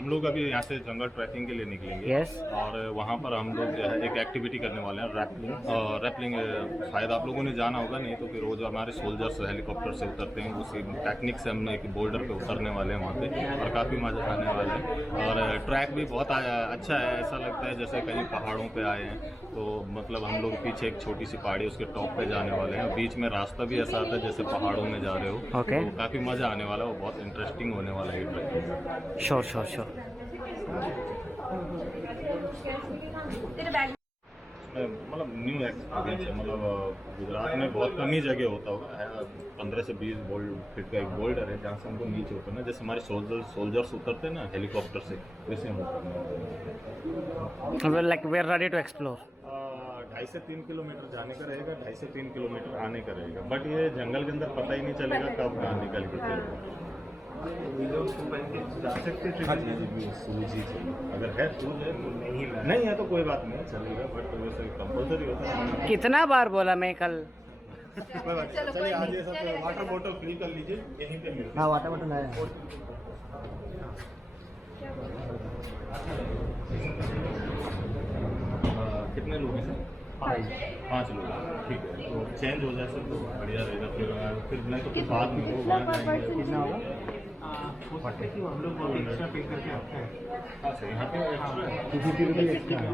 हम लोग अभी यहाँ से जंगल ट्रैकिंग के लिए निकलेंगे। यस। और वहाँ पर हम लोग जो है एक एक्टिविटी करने वाले हैं, रैपलिंग। शायद आप लोगों ने जाना होगा, नहीं तो फिर वो जो हमारे सोल्जर्स हेलीकॉप्टर से उतरते हैं उसी टेक्निक से हम एक बोल्डर पे उतरने वाले हैं वहाँ पे, और काफ़ी मज़ा आने वाला है। और ट्रैक भी बहुत अच्छा है, ऐसा लगता है जैसे कहीं पहाड़ों पर आए हैं। तो मतलब हम लोग पीछे एक छोटी सी पहाड़ी, उसके टॉप पे जाने वाले हैं। बीच में रास्ता भी ऐसा आता है जैसे पहाड़ों में जा रहे हो। ओके। तो काफ़ी मज़ा आने वाला है, वो बहुत इंटरेस्टिंग होने वाला है ये ट्रैकिंग। Sure sure sure. मतलब न्यू एक्सपीरियंस है। मतलब गुजरात में बहुत कम ही जगह होता होगा, 15 से 20 फीट का एक बोल्डर है जहाँ से हमको नीचे उतरना है। जैसे हमारे सोल्जर्स उतरते हैं ना हेलीकॉप्टर से, वैसे हम उतरना है। Like we are ready to explore. 2.5 से 3 किलोमीटर जाने का रहेगा, 2.5 से 3 किलोमीटर आने का रहेगा। बट ये जंगल के अंदर पता ही नहीं चलेगा कब कहाँ निकल के चलेगा। सूजी अगर है सूज है, नहीं है तो कोई बात नहीं चलेगा, बट वैसे कंपल्सरी होता है। कितना बार बोला मैं कल। चलिए आज ये सब वाटर बोतल फ्री कर लीजिए, यहीं पे मिलता है। हाँ वाटर बोतल है। कितने लोग हैं सर? 5 लोग। ठीक है, तो चेंज हो जाए सर तो बढ़िया रहेगा। फिर नहीं तो फिर बाद में वो कितना होगा? हम लोग एक्स्ट्रा पे करके आते हैं। अच्छा, यहाँ पे एक्स्ट्रा है। 250 रुपये एक्स्ट्रा है।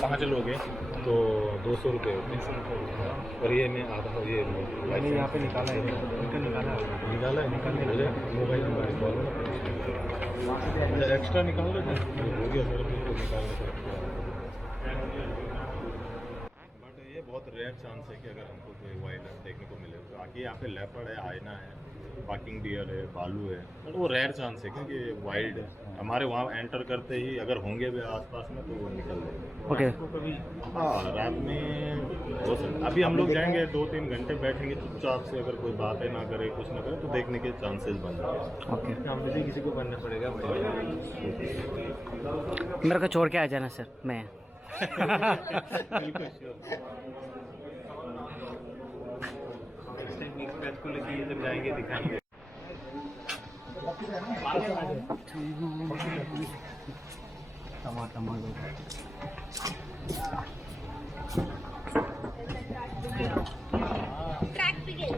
पाँच लोग हैं तो 200 रुपये होते हैं। और ये मैं आधा ये मैंने यहाँ पे निकाला है, निकालने हो जाए। मोबाइल नंबर एक्स्ट्रा निकाल लो हो गया सर, निकाल लो। बट ये बहुत रेयर चांस है कि अगर हमको कोई वाइल्ड लाइफ देखने को मिले। तो आगे यहाँ पे लेपर्ड है, आयना है, पार्किंग डियर है, भालू है, बट वो रेयर चांस है क्योंकि वाइल्ड है। हमारे वहाँ एंटर करते ही अगर होंगे भी आसपास में तो वो निकल जाएंगे। ओके। कभी हाँ रात में हो सकता। अभी हम लोग जाएंगे 2-3 घंटे बैठेंगे चुपचाप से, अगर कोई बातें ना करे कुछ ना करे तो देखने के चांसेस बन जाए। ओके। हम से किसी को बनना पड़ेगा। मेरे को छोड़ के आ जाना सर, मैं बिल्कुल श्योर। को लेके ये जब जाएंगे दिखाएंगे। ट्रैक पे गए।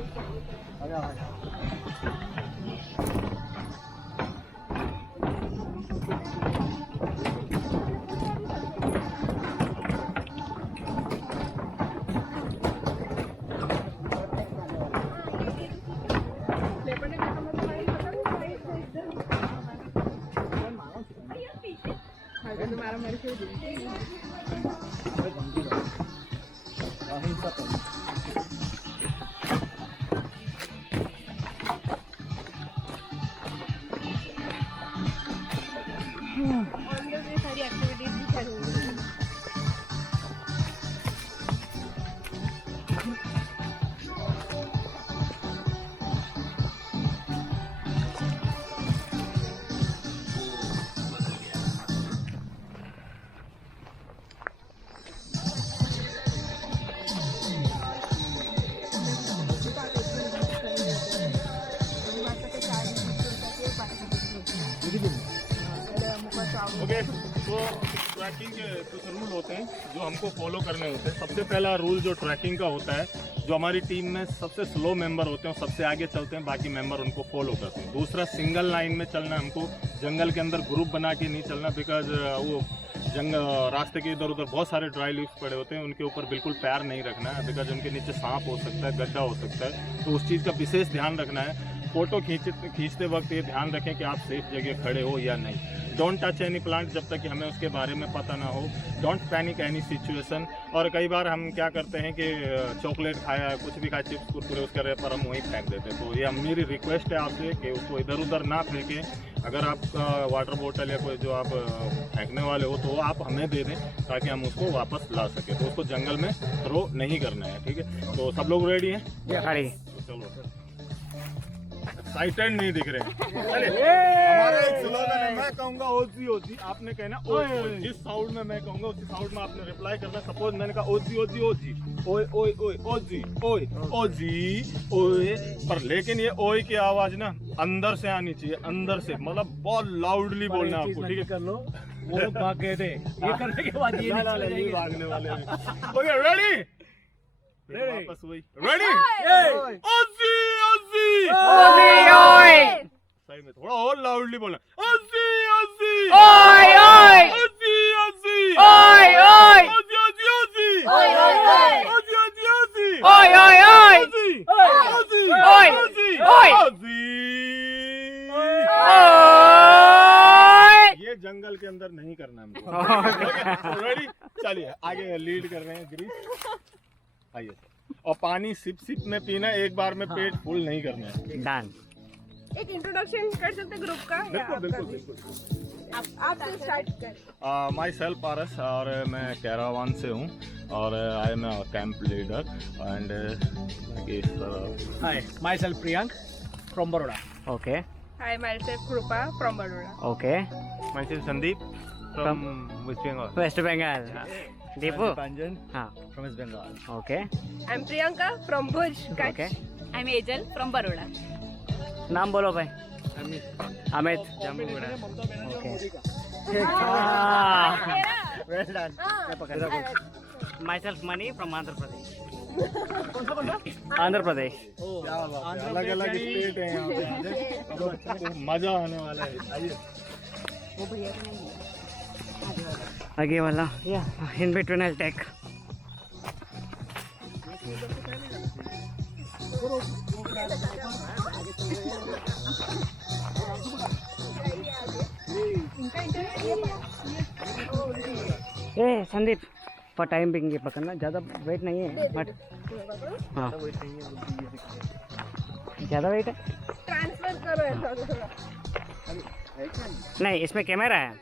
सारी एक्टिविटीज भी करूँगी। ओके, तो ट्रैकिंग के कुछ रूल होते हैं जो हमको फॉलो करने होते हैं। सबसे पहला रूल जो ट्रैकिंग का होता है, जो हमारी टीम में सबसे स्लो मेंबर होते हैं सबसे आगे चलते हैं, बाकी मेंबर उनको फॉलो करते हैं। दूसरा, सिंगल लाइन में चलना, हमको जंगल के अंदर ग्रुप बना के नहीं चलना, बिकॉज वो रास्ते के इधर उधर बहुत सारे ड्राई लीव्स पड़े होते हैं, उनके ऊपर बिल्कुल पैर नहीं रखना है, बिकॉज उनके नीचे सांप हो सकता है, गड्ढा हो सकता है, तो उस चीज़ का विशेष ध्यान रखना है। फ़ोटो खींचते वक्त ये ध्यान रखें कि आप सेफ जगह खड़े हो या नहीं। डोंट टच एनी प्लांट जब तक कि हमें उसके बारे में पता ना हो। Don't panic any situation. और कई बार हम क्या करते हैं कि चॉकलेट खाया, कुछ भी खाया, चिप्स कुरकुरे, उसके पर हम वहीं फेंक देते हैं। तो ये मेरी रिक्वेस्ट है आपसे कि उसको इधर उधर ना फेंकें। अगर आप वाटर बोतल या कोई जो आप फेंकने वाले हो तो आप हमें दे दें ताकि हम उसको वापस ला सकें। तो उसको जंगल में थ्रो नहीं करना है, ठीक है? तो सब लोग रेडी हैं? खड़ी। तो चलो। एक्साइटेड नहीं दिख रहे हैं। चलिए हमारा एक स्लोगन है, मैं कहूंगा ओजी ओजी, आपने कहना ओए ओए। जिस साउंड में मैं कहूंगा उसी साउंड में आपने रिप्लाई करना। सपोज मैंने कहा ओजी ओजी ओजी, ओए ओए ओए, ओजी ओए ओजी ओए, पर लेकिन ये ओए की आवाज ना अंदर से आनी चाहिए, अंदर से, मतलब बहुत लाउडली बोलना है आपको, ठीक है? कर लो, वो लोग भाग गए थे, ये करने के बाद ये नहीं भागने वाले हैं। ओके रेडी, वापस वही रेडी, ओजी ओजी सही में थोड़ा और लाउडली बोलना, ओजी ओजी ओजी ओजी ओजी ओजी ओजी ये जंगल के अंदर नहीं करना हमको। रेडी, चलिए आगे लीड कर रहे हैं गिरीश, आइए। और पानी सिप सिप में पीना, एक बार में पेट फुल नहीं करना है। डन। एक इंट्रोडक्शन कर सकते ग्रुप का? बिल्कुल बिल्कुल बिल्कुल। आप स्टार्ट कर। माई सेल्फ पारस, और मैं कैरावान से हूँ, और I am camp leader and hi, myself Priyank from Baroda. Okay Hi, myself Krupa from Baroda. Okay, myself Sandeep from West Bengal. West Bengal. Deepu Panjan हाँ, from West Bengal. Okay I'm Priyanka from Bhuj, Kutch. Okay. I'm Ajal from Baroda. नाम बोलो भाई। Amit. Okay. Well done. Myself Mani from Andhra Pradesh. Andhra Pradesh. अलग अलग state है यहाँ पे, तो मजा आने वाला है। आइए आगे वाला इन बिटवीन आई टेक। ए संदीप, पर टाइम बिंग पकड़ना, ज़्यादा वेट नहीं है बट हाँ ज़्यादा वेट है ट्रांसफर करो ऐसा थोड़ा। नहीं, इसमें कैमरा है।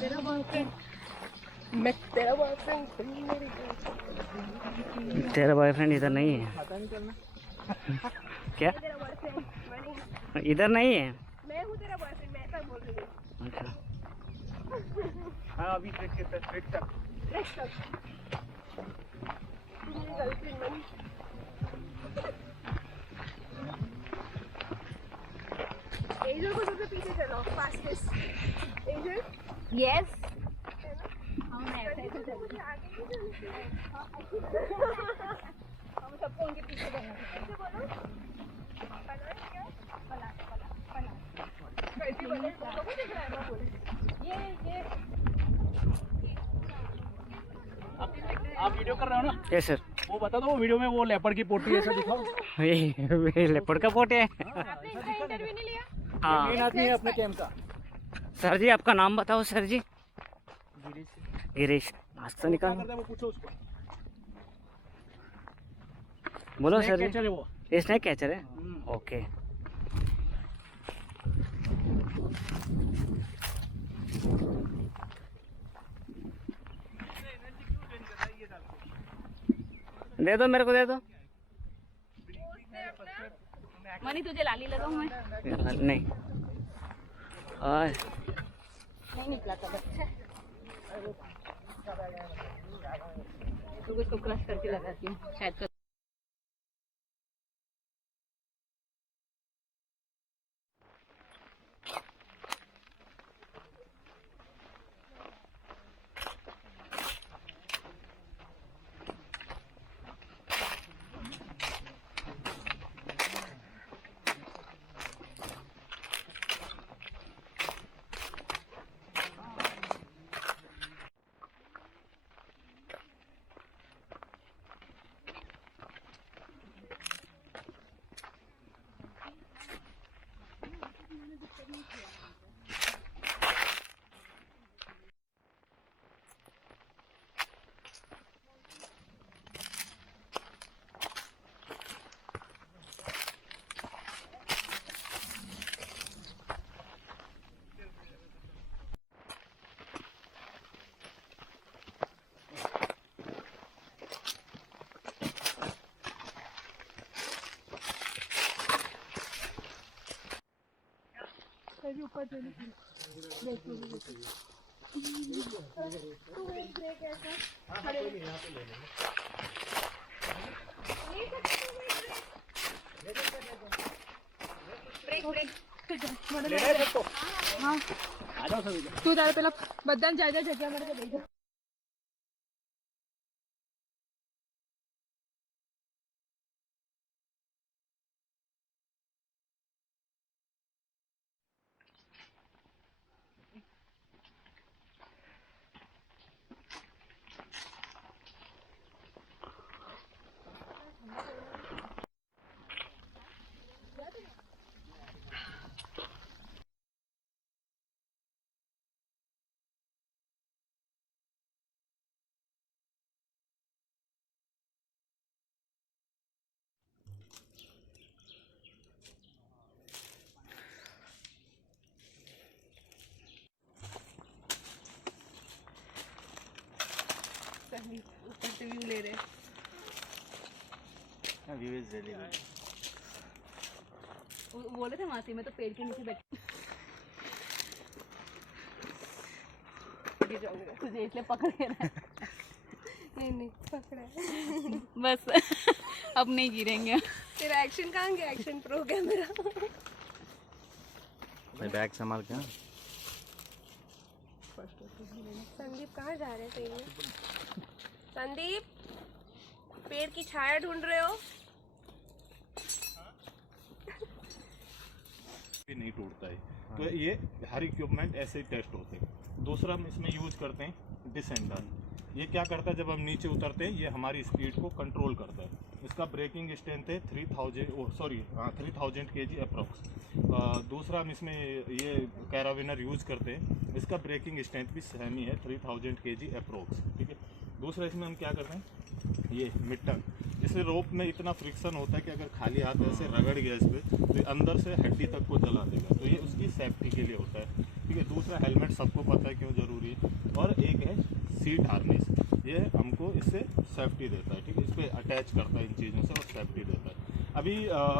तेरा बॉयफ्रेंड, मैं तेरा बॉयफ्रेंड, तेरा बॉयफ्रेंड इधर नहीं है क्या? तेरा बॉयफ्रेंड मनी, इधर नहीं है। मैं हूँ तेरा बॉयफ्रेंड, मैं ऐसा बोल रही हूँ। अच्छा, हाँ अभी ट्रेक तक Next up. तू मेरी गर्लफ्रेंड मनी। एंजल को सबसे पीछे चलो, फास्टेस्ट। Angel, Yes. मुझे आगे नहीं चलते। हम सबको उनके पीछे जाना है। कैसे बोलो? पला क्या? पला। कैसे बोले? कब दिख रहा है मैं बोले? ये आप वीडियो कर रहे हो ना? Yes sir. वो बता दो, वो वीडियो में वो लेपर्ड की पोटी ऐसा दिखाओ। ये लेपर्ड का फोटो है। आपने इसका इंटरव्यू नहीं लिया? हाँ मेन आदमी है अपने कैंप का। सर जी, आपका नाम बताओ सर जी। गिरीश। आज तो निकाल वो पूछो उसको। बोलो सर जी। कैचर है वो। ये स्नैक कैचर है। ओके। दे दो, मेरे को दे दो। मनी तुझे लाली लगाऊं मैं? नहीं और नहीं निकला था बच्चा। तो इसको क्रश करके लगाती हूँ शायद। भी ऊपर चली ब्रेक ऐसा खड़े हाँ तू तारे पेला बदान जायगा जग्या मरे के बैठ ऊपर से व्यू ले रहे व्यू इज रियली गुड। वो बोले थे मासी मैं तो पेड़ के नीचे बैठी गिर जाऊंगा तुझे इसलिए पकड़ के रहा नहीं पकड़ा बस अब नहीं गिरेंगे तेरा एक्शन कहाँ गया एक्शन प्रो कैमरा मैं बैग संभाल के संदीप कहाँ जा रहे थे ये संदीप पेड़ की छाया ढूंढ रहे हो भी नहीं टूटता है। तो ये हर इक्विपमेंट ऐसे ही टेस्ट होते हैं। दूसरा हम इसमें यूज करते हैं डिसेंडर। ये क्या करता है, जब हम नीचे उतरते हैं ये हमारी स्पीड को कंट्रोल करता है। इसका ब्रेकिंग स्ट्रेंथ है 3000 kg अप्रॉक्स। दूसरा हम इसमें ये कैराबिनर यूज करते हैं, इसका ब्रेकिंग स्ट्रेंथ भी सेम ही है 3000 kg अप्रॉक्स। ठीक है। दूसरा इसमें हम क्या करते हैं, ये मिट्टन, इससे रोप में इतना फ्रिक्शन होता है कि अगर खाली हाथ ऐसे रगड़ गया इस पर तो अंदर से हड्डी तक को जला देगा, तो ये उसकी सेफ्टी के लिए होता है। ठीक है। दूसरा हेलमेट सबको पता है क्यों ज़रूरी है, और एक है सीट हार्नेस, ये हमको इससे सेफ्टी देता है। ठीक है। इस पर अटैच करता है इन चीज़ों से और सेफ्टी देता है। अभी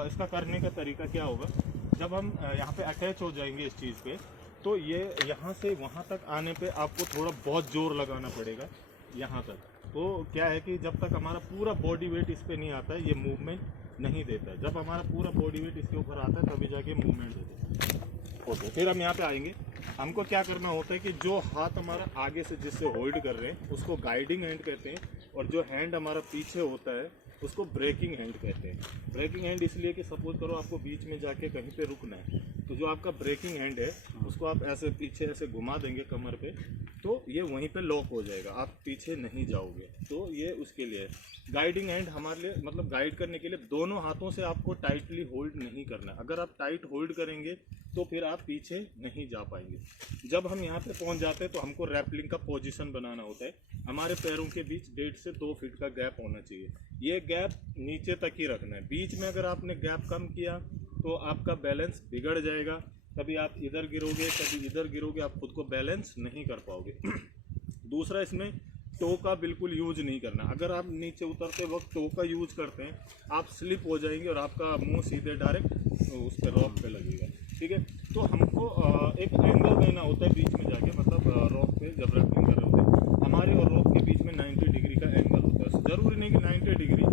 इसका करने का तरीका क्या होगा, जब हम यहाँ पे अटैच हो जाएंगे इस चीज़ पे, तो ये यहाँ से वहाँ तक आने पे आपको थोड़ा बहुत जोर लगाना पड़ेगा यहाँ तक। तो क्या है कि जब तक हमारा पूरा बॉडी वेट इस पे नहीं आता है ये मूवमेंट नहीं देता है। जब हमारा पूरा बॉडी वेट इसके ऊपर आता है तभी जाके मूवमेंट देता है। ओके, फिर हम यहाँ पे आएंगे। हमको क्या करना होता है कि जो हाथ हमारा आगे से जिससे होल्ड कर रहे हैं उसको गाइडिंग हैंड कहते हैं, और जो हैंड हमारा पीछे होता है उसको ब्रेकिंग हैंड कहते हैं। ब्रेकिंग हैंड इसलिए कि सपोज करो आपको बीच में जाके कहीं पे रुकना है, तो जो आपका ब्रेकिंग हैंड है उसको आप ऐसे पीछे ऐसे घुमा देंगे कमर पे, तो ये वहीं पे लॉक हो जाएगा, आप पीछे नहीं जाओगे। तो ये उसके लिए गाइडिंग हैंड हमारे लिए, मतलब गाइड करने के लिए दोनों हाथों से आपको टाइटली होल्ड नहीं करना। अगर आप टाइट होल्ड करेंगे तो फिर आप पीछे नहीं जा पाएंगे। जब हम यहाँ पे पहुँच जाते हैं तो हमको रैपलिंग का पोजीशन बनाना होता है। हमारे पैरों के बीच 1.5 से 2 फीट का गैप होना चाहिए। ये गैप नीचे तक ही रखना है। बीच में अगर आपने गैप कम किया तो आपका बैलेंस बिगड़ जाएगा, कभी आप इधर गिरोगे कभी इधर गिरोगे, आप खुद को बैलेंस नहीं कर पाओगे। दूसरा, इसमें टो का बिल्कुल यूज नहीं करना। अगर आप नीचे उतरते वक्त टो का यूज करते हैं आप स्लिप हो जाएंगे और आपका मुंह सीधे डायरेक्ट उस पर रॉक पे लगेगा। ठीक है। तो हमको एक एंगल देना होता है बीच में जाके, मतलब रॉक पे जब रैपलिंग कर रहे होते हैं हमारे और रॉक के बीच में 90 डिग्री का एंगल होता है। ज़रूरी नहीं कि 90 डिग्री,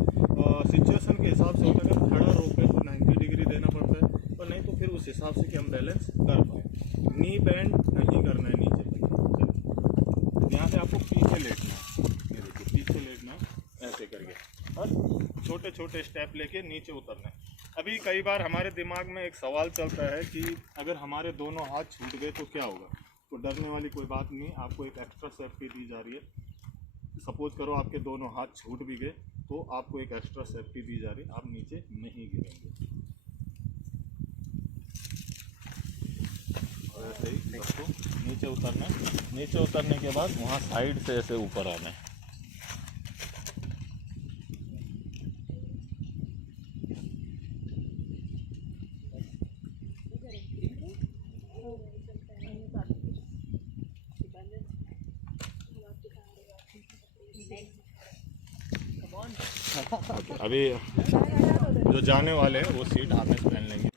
सिचुएशन के हिसाब से होता है। अगर खड़ा रॉक है तो 90 डिग्री देना पड़ता है, और नहीं तो फिर उस हिसाब से कि हम बैलेंस कर पाएँ। नी बैंड नहीं करना है नीचे तक। यहाँ से आपको पीछे लेटना है, ये देखिए पीछे लेटना है ऐसे करके, और छोटे छोटे स्टेप लेके नीचे उतरना है। अभी कई बार हमारे दिमाग में एक सवाल चलता है कि अगर हमारे दोनों हाथ छूट गए तो क्या होगा। तो डरने वाली कोई बात नहीं, आपको एक एक्स्ट्रा सेफ्टी दी जा रही है। सपोज करो आपके दोनों हाथ छूट भी गए तो आपको एक एक्स्ट्रा सेफ्टी दी जा रही है, आप नीचे नहीं गिरेंगे। और ऐसे ही सबको नीचे उतरना है। नीचे उतरने के बाद वहाँ साइड से ऐसे ऊपर आना है। अभी जो जाने वाले हैं वो सीट हार्नेस पहन लेंगे।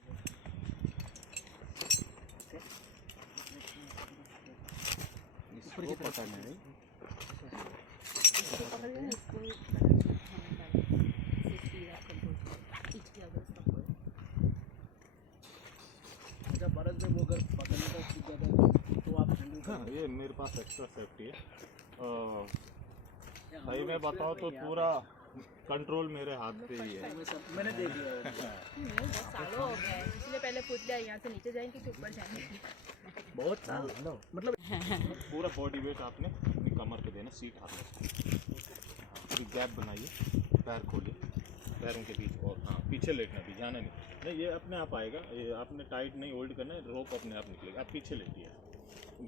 बरस में वो अगर पकड़ने का सीख जाता है तो आप हैंडल हाँ, ये मेरे पास एक्स्ट्रा सेफ्टी है। भाई मैं बताऊँ तो पूरा कंट्रोल मेरे हाथ पे ही है। मैंने देख लिया है। बहुत सालों हो गए हैं, इसलिए पहले पूछ लिया यहाँ से नीचे जाएंगे कि ऊपर जाएंगे। बहुत साल मतलब पूरा बॉडी वेट आपने अपनी कमर पे देना, सीट हाथ में। अभी गैप बनाइए, पैर खोलिए, पैरों के बीच, और हाँ पीछे लेटना भी, जाना नहीं, ये अपने आप आएगा, ये आपने टाइट नहीं होल्ड करना है, रोप अपने आप निकलेगा। आप पीछे लेटिए,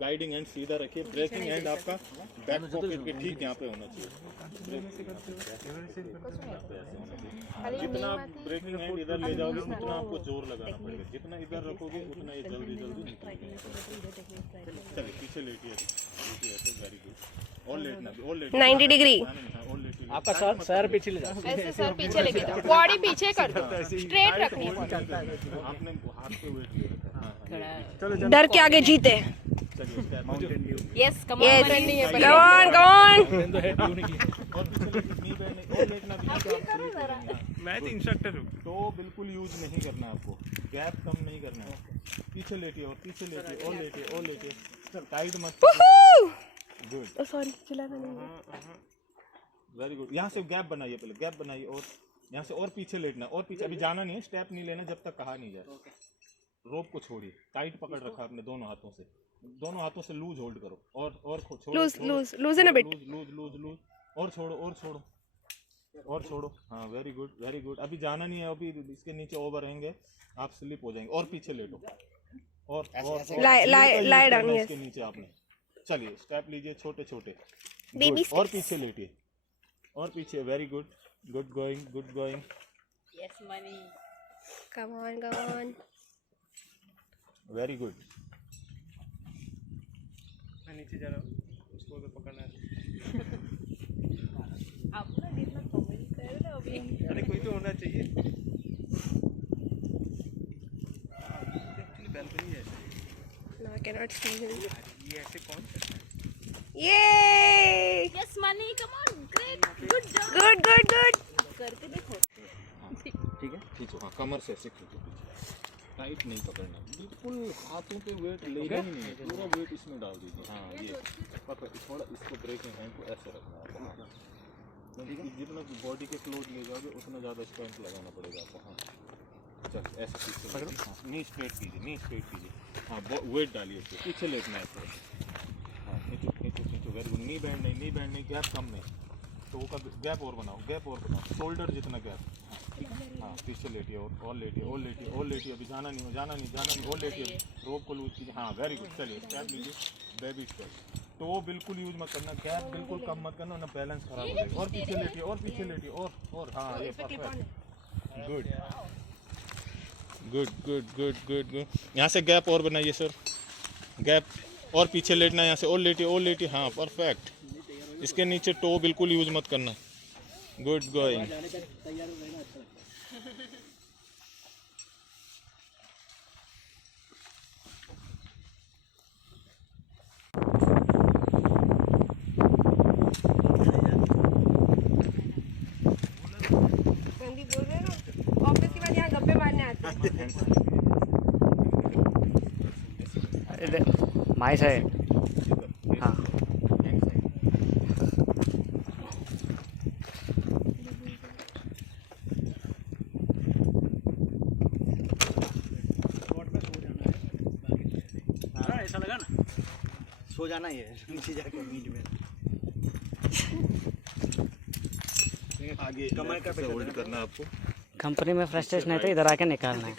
गाइडिंग हैंड सीधा रखिए, ब्रेकिंग हैंड आपका बैक पॉकेट के ठीक यहाँ पे होना चाहिए। जितना आप ब्रेकिंग हैंड इधर ले जाओगे उतना आपको जोर लगाना पड़ेगा, जितना इधर रखोगे उतना ये जल्दी जल्दी निकलेगा। चलिए पीछे लेटिए, वेरी गुड, और लेटना भी, और लेटना 90 डिग्री। और लेटिए। आपका सर पीछे ले जाओ। ऐसे सर पीछे लेके जाओ, बॉडी पीछे कर दो, स्ट्रेट रखनी है। आपने हाथ पे वेट ले रखा है। थोड़ा डर के आगे जीते। चलिए step मुझे यस कम Yes. करनी है Come on, come on. और पीछे नी बैठ नहीं, और लेटना भी नहीं। मैं तो इंस्ट्रक्टर हूँ। तो बिल्कुल यूज नहीं करना है आपको, गैप कम नहीं करना है। पीछे लेटिए, और पीछे लेटिए, और लेटिए, और लेटिए, टाइट मत। गुड, सॉरी चिल्लाना नहीं। Very good. यहाँ से गैप बनाइए, पहले गैप बनाइए, और यहाँ से और पीछे लेटना, और पीछे अभी जाना नहीं है, स्टेप नहीं लेना जब तक कहा नहीं जाए। रोप को छोड़िए, टाइट पकड़ रखा आपने दोनों हाथों से, दोनों हाथों से लूज होल्ड करो, और छोड़ो, loosen a bit. Loose, और छोड़ो, और छोड़ो, और छोड़ो। हाँ वेरी गुड, वेरी गुड। अभी जाना नहीं है, अभी इसके नीचे ओवर रहेंगे, आप स्लिप हो जाएंगे। और पीछे लेटो, और lie down, yes. इसके नीचे आपने। चलिए स्टेप लीजिए छोटे छोटे, Baby Good. और पीछे लेटिए, और पीछे, very good, good going, good going. Yes money Come on, come on. Very good. मैं नीचे जा रहा हूँ, उसको तो पकड़ना है। आप ना जितना कमेंट कर रहे हो अभी अरे कोई तो होना चाहिए। एक्चुअली बैल्कनी है। No, I cannot see him. ये ऐसे कौन करता है? Yay! Yes money come on great good job Good, good, good. करके देखो ठीक है, खींचो, हाँ कमर से ऐसे खींचो पीछे, टाइट नहीं पकड़ना, बिल्कुल हाथों पे वेट लेना ही नहीं है, पूरा वेट इसमें डाल दीजिए। हाँ ये पकड़, थोड़ा इसको ब्रेकिंग हैंड को ऐसे रखना है आपको, क्योंकि जितना बॉडी के फ्लोट ले जाओगे उतना ज़्यादा स्ट्रेंथ लगाना पड़ेगा आपको। हाँ चल ऐसे पीछे पकड़ो, हाँ नी स्ट्रेट कीजिए, नी स्ट्रेट कीजिए, हाँ वेट डालिए उसको, पीछे लेटना है थोड़ा। हाँ खींचो खींचो खींचो, वेरी गुड। नी बैंड नहीं, नी बैंड नहीं, गैप कम नहीं, तो वो का गैप और बनाओ, गैप और बनाओ, शोल्डर जितना गैप। हाँ पीछे लेटिए, और लेटिए, और लेटिए, और लेटिए, अभी जाना नहीं हो, जाना नहीं, जाना नहीं, और लेटिए, रोप को लूज कीजिए। हाँ वेरी गुड। चलिए स्टेप लीजिए, बेबी स्टेप, तो वो बिल्कुल यूज मत करना, गैप बिल्कुल कम मत करना, ना बैलेंस खराब हो जाएगा। और पीछे लेटिए, और पीछे लेटिए, और हाँ ये perfect, good good good good good good. यहाँ से गैप और बनाइए सर, गैप, और पीछे लेटना, यहाँ से और लेटिए, और लेटिए, हाँ परफेक्ट। इसके नीचे टो बिल्कुल यूज मत करना, गुड गोइंग। संदीप बोल रहे हो ना, ऑफिस के बाद यहाँ गप्पे मारने आते हैं। My side. हाँ हाँ ऐसा लगा ना, सो जाना ही है नीचे जाके मीट में। आगे कमर का होल्ड करना आपको, कंपनी में फ्रस्ट्रेशन है तो इधर आके निकालना है।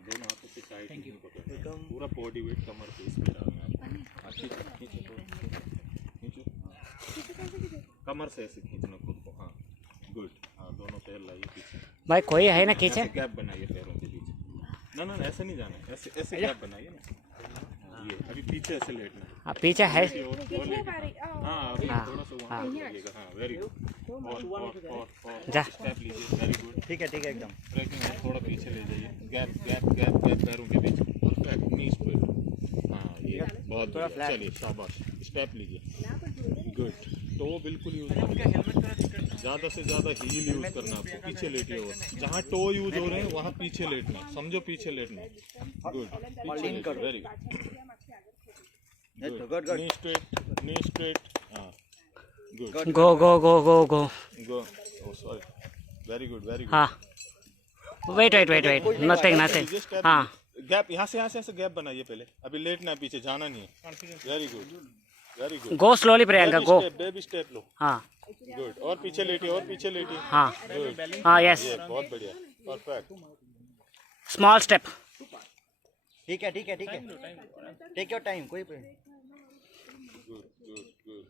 दोनों हाथों से टाइट नहीं पकड़ना, पूरा बॉडी वेट कमर पे इसमें डालना है आपको। खींचो, खींचो, हाँ कमर से ऐसे खींचना खुद को, हाँ गुड। हाँ दोनों पैर लाइए पीछे, भाई कोई है ना खींचे। गैप बनाइए पैरों के बीच, ना ऐसे नहीं जाना, ऐसे ऐसे गैप बनाइए ना। ये अभी पीछे ऐसे लेटना है, हाँ पीछे है। हाँ अभी थोड़ा सा वहाँ लगेगा। हाँ वेरी गुड, और जा। स्टेप लीजिए, वेरी गुड। ठीक है एकदम। ब्रेकिंग है, थोड़ा पीछे ले जाइए, गैप गैप गैप गैप पैरों के बीच, परफेक्ट, नी स्ट्रेट। हाँ ये बहुत बढ़िया। चलिए शाबाश, स्टेप लीजिए, गुड। तो वो बिल्कुल यूज ज्यादा से ज्यादा हील यूज करना है आपको, पीछे लेटिए हो, जहाँ टो यूज हो रहे हैं वहाँ पीछे लेटना है, समझो पीछे लेटना है। Good, very good good knee straight, हाँ गुड, गो गो गो गो गो गो, ओह सॉरी, वेरी गुड, हाँ वेट नथिंग हाँ गैप यहाँ से गैप बनाइए पहले, अभी लेटना है, पीछे जाना नहीं है। Very good, very good, go slowly Priyanka go baby step लो, हाँ गुड, और पीछे लेटिए, और पीछे लेटिए, हाँ गुड, हाँ यस ये बहुत बढ़िया, परफेक्ट, स्मॉल स्टेप ठीक है टेक योर टाइम कोई good good good,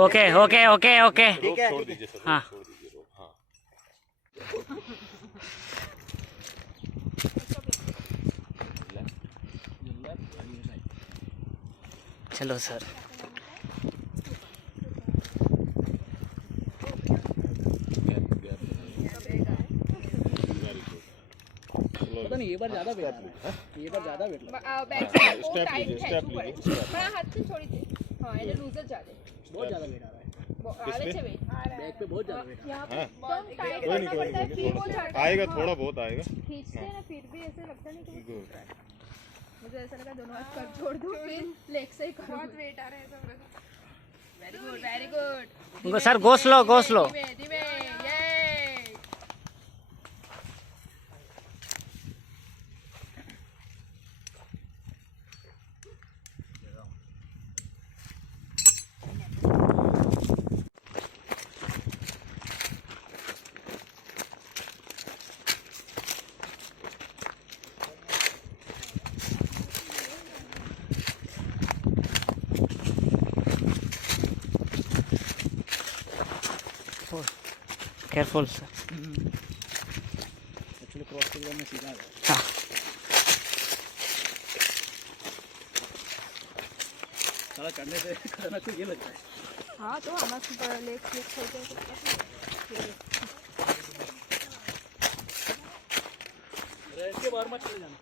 okay okay okay okay rope छोड़ दीजिए सर, हाँ। रोप छोड़ दीजिए, रोप, हाँ चलो सर पता नहीं ये बार ज्यादा वेट बैक साइड को स्टेप टाइट लीजिए, है स्टेप ऊपर लीजिए, स्टेप, बड़ा हाथ से छोड़ी थी हां ये लूजर ज्यादा बहुत ज्यादा वेट आ रहा है आले से वेट बैक पे बहुत ज्यादा वेट यहां पे हाँ। एकदम टाइट कोई नहीं, करना पड़ता है फिर वो थोड़ा जाता आएगा, थोड़ा बहुत आएगा, खींचते हैं ना फिर भी ऐसे लगता नहीं कि गुड, मुझे ऐसा लगा दोनों हाथ कर छोड़ दूं फिर लेग से ही करो बहुत वेट आ रहा है सब very good sir go slow धीमे धीमे ये careful sir actually cross figure में सीधा आ गया हाँ सारा करने से करना तो ये लगता है हाँ तो हमारा लेग स्लिप होते हैं इसके बाहर मत चले जाना,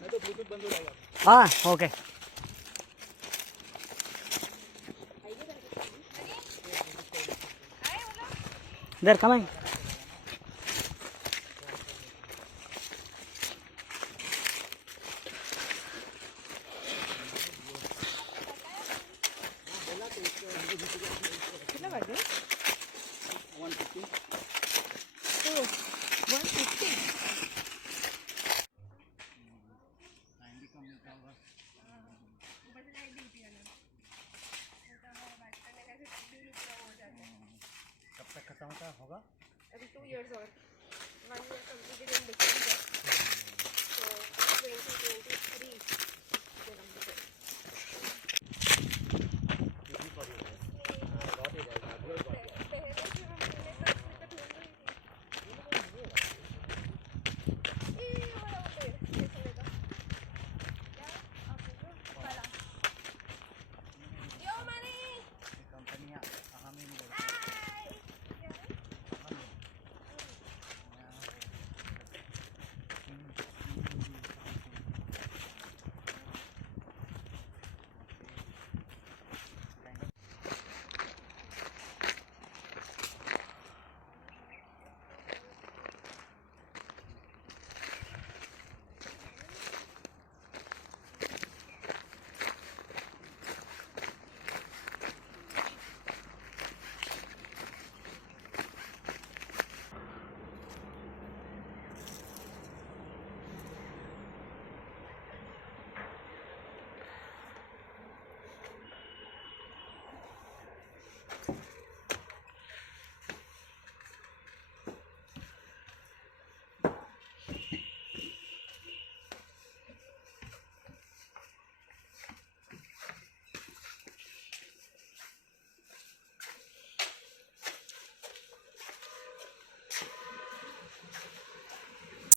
नहीं तो ब्लूटूथ बंद हो जाएगा। हाँ ओके They're coming. कितना बजे 150 150 कब तक खत्म होगा अभी 2 years और 1 year completed in December so 2023